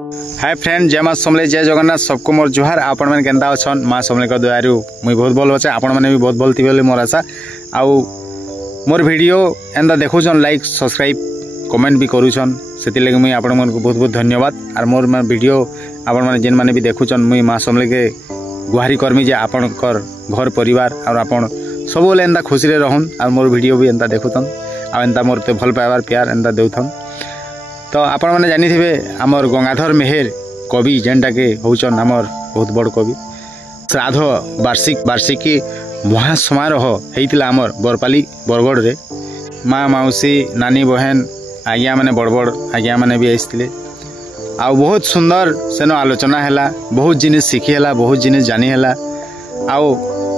Hi friend, जय माँ समले, जय जगन्नाथ। सबको मोर जुहार। आपण मैंने केन्ता अच्छन माँ समले दयारू मुई बहुत भल अच्छे। आपण मैंने भी बहुत भल थी मोर आशा। आउ मोर वीडियो एंता देखुछन, लाइक सब्सक्राइब कमेंट भी करूछन, से लगे मुई आपण मन को बहुत बहुत धन्यवाद। और मोर वीडियो आपण मैंने जेन मैंने भी देखुछन, मुई माँ समले के गुहारी करमी जे आपणकर घर परिवार और आपण सब बोले एंता खुशी रे रहन और मोर वीडियो भी एंता देखुथन आ एंता मोर ते भल पाइबार प्यार एंता देउथन। तो आपण मैंने जानी थे आमर गंगाधर मेहर कवि जेनटा के होचन आमर बहुत बड़ कवि। श्राद्ध वार्षिकी महासमारोह होता आमर बरपाली बरगढ़ रे। माँ मौसी नानी बहन आज्ञा मैंने बड़ बड़ आज्ञा मैंने भी आसते आ बहुत सुंदर सेन आलोचना है, बहुत जिनिस शिखी है, बहुत जिनिस जानी है। आउ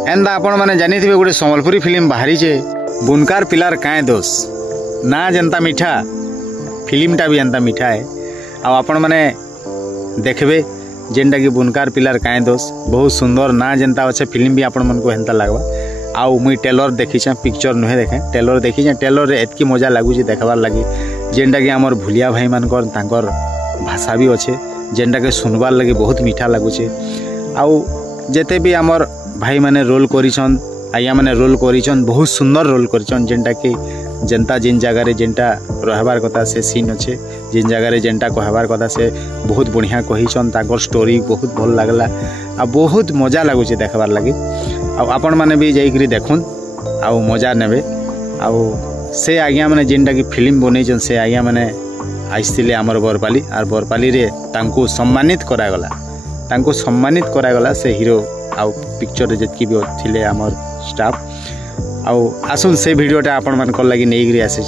एंता आपण मैंने जानी थे गोटे सम्बलपुरी फिल्म बाहरी चे बुनकार पिलार काए दोष ना जेनता मीठा फिल्मटा भी एंता मीठा है। आपण मैंने देखबे जेनटा कि बुनकार पिलार काए दोष बहुत सुंदर ना जेनता अच्छे फिल्म भी आपण मन को हेंता लगवा। आउ मुई टेलर देखीचे, पिक्चर नुहे देखे, टेलर देखीचे। टेलर रे एतकी मजा लगुचे देखबार लगी जेनटा कि आमर भुलिया भाई मानकर तांकर भाषा भी अच्छे जेनटा के सुनबार लगी बहुत मीठा लगुचे। आउ जेते भी आमर भाई माने रोल करिछन, आया माने रोल करिछन, बहुत सुंदर रोल करिछन। जेनटा कि जनता जिन जगह रे जेनटा रहबार कथा से सीन अच्छे, जिन जगह रे जेनटा कहबार कथा से बहुत बढ़िया कहिछन। ताकर स्टोरी बहुत भल लागला आ बहुत मजा लगुचे देखबार लगी। आपण माने भी जाइकरी देखुन आ मजा नेबे। आ से आज्ञा माने जेनटा कि फिल्म बनैछन से आज्ञा माने आइसथिले आमर बरपाली और बरपाली रे तांको सम्मानित करागला, तांको सम्मानित करागला से हीरो आ पिक्चर रे जेतकी भी थिले आमर स्टाफ। आसुन से वीडियोटा आपण मान लगी नहीं आसे।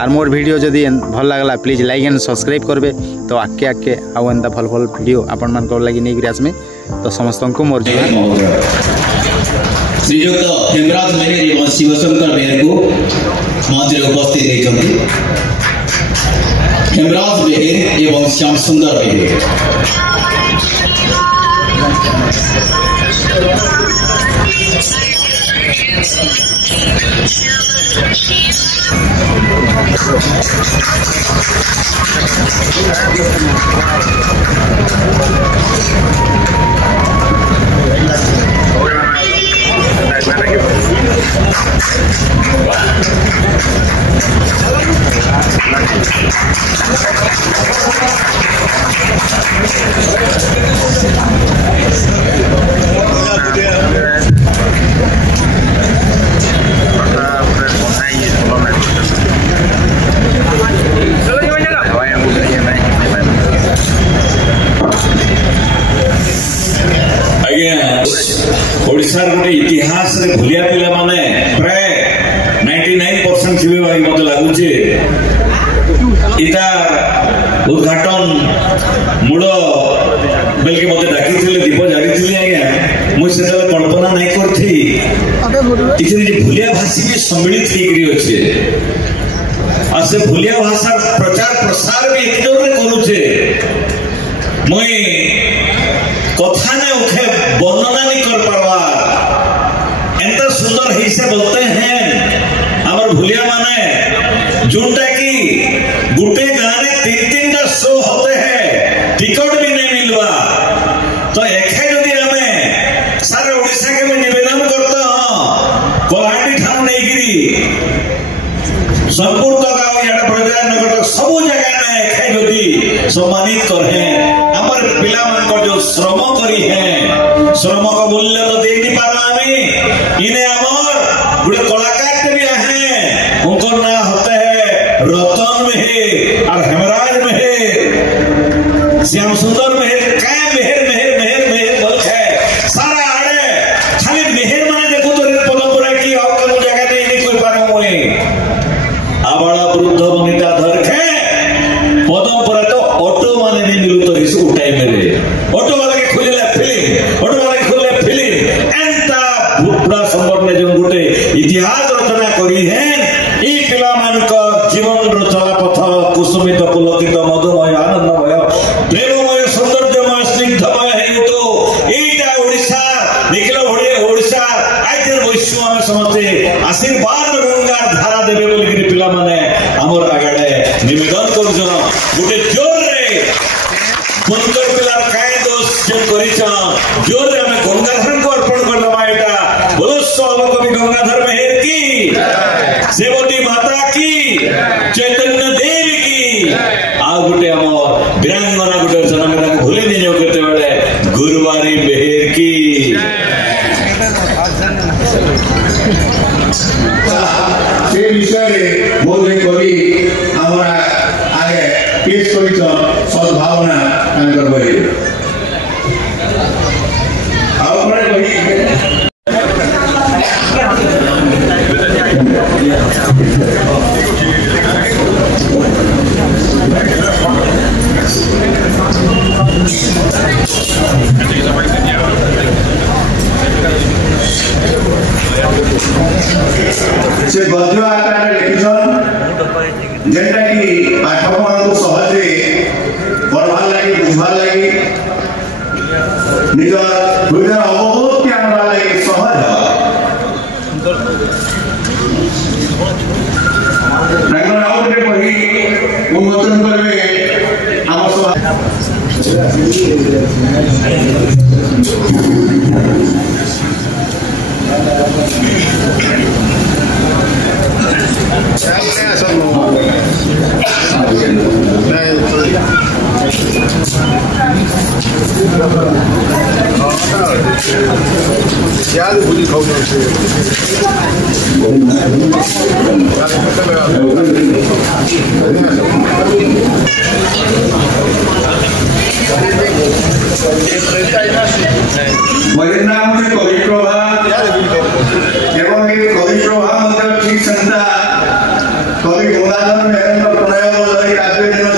और मोर वीडियो जदि भल लगला प्लीज लाइक एंड सब्सक्राइब करबे। तो आके आके आउ एंता भल भल वीडियो आपण मान लगी नहीं आसमे। तो समस्त को मोर श्रीयुक्त हेमराज मेहर एवं शिवशंकर मेहर को मंच रे उपस्थित होइछथि। हेमराज मेहर एवं श्याम सुंदर मेहर ओडिशा गोटे इतिहास रे भूलिया पिला माने प्राय 99% थिबे भाई मते लागुचे। इता उद्घाटन मूड बेलके मते डाकिथिले, दीप जारिथिले। आज्ञा मुई सेतले कल्पना नै करथि इथिरे जे भूलिया भाषी के सम्मिलित हेकरी अछि आ से भूलिया भाषा प्रचार प्रसार भी एक जोर रे करूचे। मुई कथा ने उठे वर्णना नहीं कर पावा। एंता सुंदर ही से बोलते हैं हमार भूलिया माने जोटा की गुटे गाने 3-3 शो होते हैं, टिकट भी नहीं मिलवा। तो एक यदि हमें सारे ओडिशा के मैं निवेदन करता हूँ कलाहांडी ठान नहीं गिरी संपूर्ण नगर सब जगह में यदि सम्मानित करे हमारे पिला मान जो श्रम करी है, श्रम का मूल्य तो दे नहीं पारा हमें। इन्हें अमर बड़े कलाकार भी हैं, उनका नाम होते हैं रतन मेहर और हेमराज मेहर, श्याम सुंदर मेहर, काय मेहर मेहर मेहर मेहर बोल है सारा आड़े खाली मेहर माने देखो तो परंपरा की और जगह नहीं कोई पारा मुझे आवाड़ा वृद्ध वनिता धर के परंपरा तो ऑटो माने नहीं मिलू तो इस उठाई मेरे ऑटो वाले के खुले फिल्म, ऑटो वाले खुले फिल्म एंता पूरा संबंध में जो गुटे इतिहास रचना करी है। ई पिला मान का जीवन रो चला पथ कुसुमित पुलकित मधुमय आनंदमय प्रेममय सौंदर्यमय स्निग्धमय है। तो एटा ओडिशा निकलो ओडिशा आइते वैश्व हम समझते आशीर्वाद गंगा धारा देवे बोली पिला माने हमर आगडे निवेदन करछन। गुटे जोर रे मनकर पिलार काय दोष जन करिछन जोर रे हमें गंगाधर को अर्पण कर दमा एटा बोलो सब कवि गंगाधर मेहर की सेवती माता की चैतन्य देवी की आ गुटे हमर वीरांगना गुटे जन्म रे भूली नि जो केते बेले गुरुवारी मेहर की से विषय बोधे कवि हमरा आगे पेश करिछन सद्भावना तांकर बहि आपरे कहि से गद्य आकार लिखिछन जेटा कि पाठक मान सहजे पढ़वार लगी बुझवार लगी निज हृदय अवबोध के आनवार लगी सहज तांकर आउ गोटे बही उन्मोचन करबे आम मेरे नाम से कवि प्रभा एवं ये कवि प्रभा मतलब ठीक संता कवि गंगाधर मेहर प्रणय बोलई काव्य दिन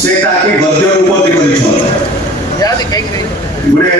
से ताकि गद्य रूप देखि छ याद कई गुरे